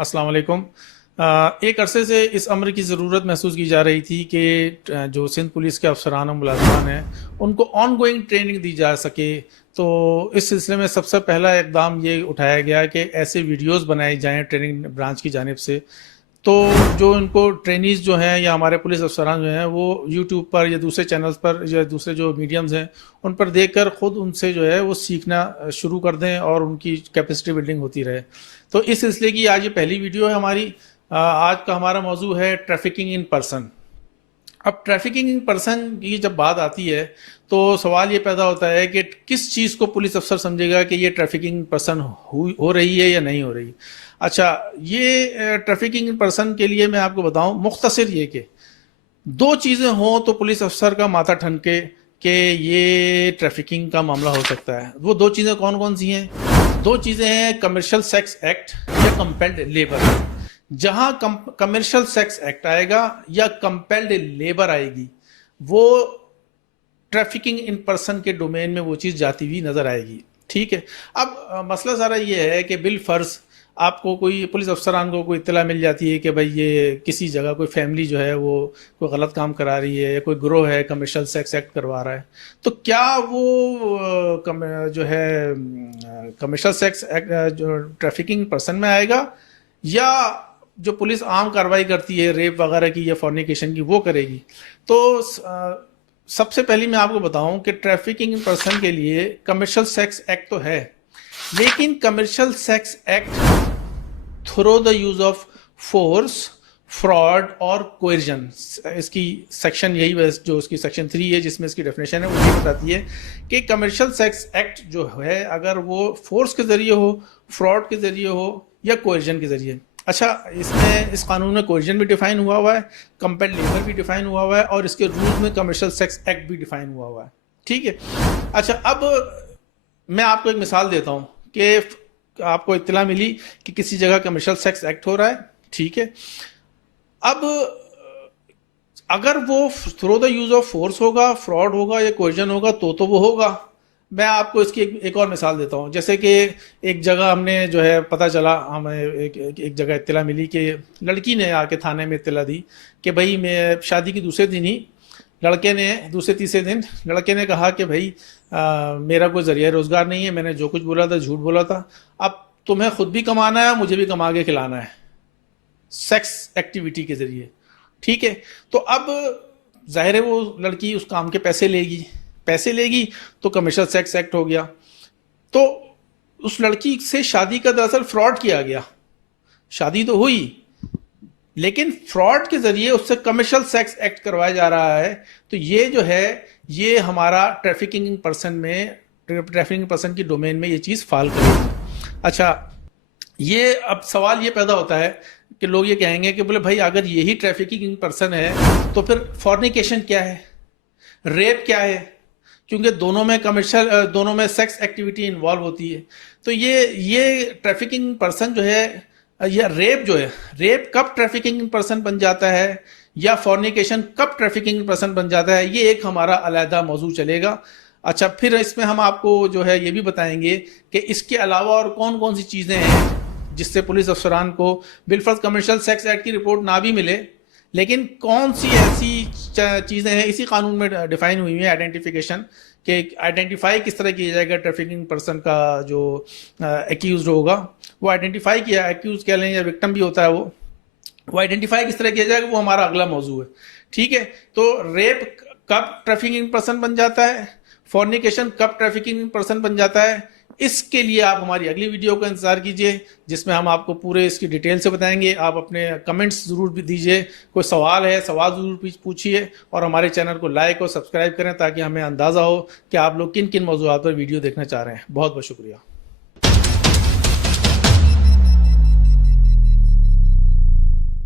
अस्सलाम वालेकुम। एक अरसे से इस अमर की ज़रूरत महसूस की जा रही थी कि जो सिंध पुलिस के अफसरान और मुलाज़िमान हैं उनको ऑन गोइंग ट्रेनिंग दी जा सके। तो इस सिलसिले में सबसे पहला इकदाम ये उठाया गया कि ऐसे वीडियोस बनाए जाएं ट्रेनिंग ब्रांच की जानिब से, तो जो इनको ट्रेनीज़ जो हैं या हमारे पुलिस अफसरान जो हैं वो यूट्यूब पर या दूसरे चैनल्स पर या दूसरे जो मीडियम्स हैं उन पर देखकर ख़ुद उनसे जो है वो सीखना शुरू कर दें और उनकी कैपेसिटी बिल्डिंग होती रहे। तो इस सिलसिले की आज ये पहली वीडियो है हमारी। आज का हमारा मौजू है ट्रैफिकिंग इन पर्सन। अब ट्रैफिकिंग इन पर्सन की जब बात आती है तो सवाल ये पैदा होता है कि किस चीज़ को पुलिस अफसर समझेगा कि ये ट्रैफिकिंग इन पर्सन हो रही है या नहीं हो रही। अच्छा, ये ट्रैफिकिंग इन पर्सन के लिए मैं आपको बताऊं मुख्तसर ये कि दो चीज़ें हों तो पुलिस अफसर का माथा ठनके कि ये ट्रैफिकिंग का मामला हो सकता है। वो दो चीज़ें कौन कौन सी हैं? दो चीज़ें हैं, कमर्शियल सेक्स एक्ट या कंपेल्ड लेबर। जहां कमर्शियल सेक्स एक्ट आएगा या कंपेल्ड लेबर आएगी, वो ट्रैफिकिंग इन पर्सन के डोमेन में वो चीज़ जाती हुई नज़र आएगी। ठीक है। अब मसला सारा ये है कि बिल फ़र्ज़ आपको कोई पुलिस अफसरान को कोई इत्तला मिल जाती है कि भाई ये किसी जगह कोई फैमिली जो है वो कोई गलत काम करा रही है या कोई ग्रोह है कमर्शियल सेक्स एक्ट करवा रहा है, तो क्या वो जो है कमर्शियल सेक्स एक्ट जो ट्रैफिकिंग पर्सन में आएगा, या जो पुलिस आम कार्रवाई करती है रेप वगैरह की या फॉर्निकेशन की वो करेगी। तो सबसे पहले मैं आपको बताऊं कि ट्रैफिकिंग इन पर्सन के लिए कमर्शियल सेक्स एक्ट तो है, लेकिन commercial sex act through the use of force, fraud और कोएर्जन, इसकी सेक्शन यही जो उसकी सेक्शन 3 है जिसमें इसकी डेफिनेशन है वो ये बताती है कि कमर्शियल सेक्स एक्ट जो है अगर वो फोर्स के जरिए हो, फ्रॉड के जरिए हो या कोएर्जन के जरिए। अच्छा, इसमें इस कानून में कोएर्जन भी डिफाइन हुआ है, कंपेल्ड लेबर भी डिफाइन हुआ है और इसके रूल्स में कमर्शियल सेक्स एक्ट भी डिफाइन हुआ है। ठीक है। अच्छा, अब मैं आपको एक मिसाल देता हूँ कि आपको इत्तला मिली कि किसी जगह कमर्शियल सेक्स एक्ट हो रहा है। ठीक है। अब अगर वो through the use of force होगा, फ्रॉड होगा या कोएर्जन होगा तो वो होगा। मैं आपको इसकी एक और मिसाल देता हूँ। जैसे कि एक जगह हमने जो है पता चला, हमें एक जगह इत्तला मिली कि लड़की ने आके थाने में इत्तला दी कि भाई मैं शादी के दूसरे दिन ही दूसरे तीसरे दिन लड़के ने कहा कि भाई मेरा कोई जरिया रोज़गार नहीं है, मैंने जो कुछ बोला था झूठ बोला था, अब तुम्हें खुद भी कमाना है, मुझे भी कमा के खिलाना है सेक्स एक्टिविटी के ज़रिए। ठीक है। तो अब जाहिर है वो लड़की उस काम के पैसे लेगी तो कमर्शियल सेक्स एक्ट हो गया। तो उस लड़की से शादी का दरअसल फ्रॉड किया गया। शादी तो हुई लेकिन फ्रॉड के जरिए उससे कमर्शियल सेक्स एक्ट करवाया जा रहा है। तो ये जो है ये हमारा ट्रैफिकिंग पर्सन की डोमेन में ये चीज़ फाल करेगी। अच्छा, ये अब सवाल ये पैदा होता है कि लोग ये कहेंगे कि बोले भाई अगर यही ट्रैफिकिंग पर्सन है तो फिर फॉर्निकेशन क्या है, रेप क्या है, क्योंकि दोनों में सेक्स एक्टिविटी इन्वॉल्व होती है। तो ये ट्रैफिकिंग पर्सन जो है या रेप कब ट्रैफिकिंग पर्सन बन जाता है या फॉर्निकेशन कब ट्रैफिकिंग पर्सन बन जाता है, ये एक हमारा अलहदा मौजू चलेगा। अच्छा, फिर इसमें हम आपको जो है ये भी बताएंगे कि इसके अलावा और कौन कौन सी चीज़ें हैं जिससे पुलिस अफसरान को बिलफर्ज कमर्शियल सेक्स एक्ट की रिपोर्ट ना भी मिले, लेकिन कौन सी ऐसी चीज़ें हैं इसी कानून में डिफाइन हुई है आइडेंटिफिकेशन, कि आइडेंटिफाई किस तरह किया जाएगा ट्रैफिकिंग पर्सन का जो एक्यूज होगा, वो आइडेंटिफाई किया, एक्यूज कह लें या विक्टिम भी होता है वो आइडेंटिफाई किस तरह किया जाएगा वो हमारा अगला मौजू है। ठीक है। तो रेप कब ट्रैफिकिंग पर्सन बन जाता है, फॉर्निकेशन कब ट्रैफिकिंग पर्सन बन जाता है, इसके लिए आप हमारी अगली वीडियो का इंतजार कीजिए जिसमें हम आपको पूरे इसकी डिटेल से बताएंगे। आप अपने कमेंट्स ज़रूर भी दीजिए, कोई सवाल है सवाल ज़रूर पूछिए और हमारे चैनल को लाइक और सब्सक्राइब करें ताकि हमें अंदाज़ा हो कि आप लोग किन किन मौज़ूआत पर वीडियो देखना चाह रहे हैं। बहुत बहुत शुक्रिया।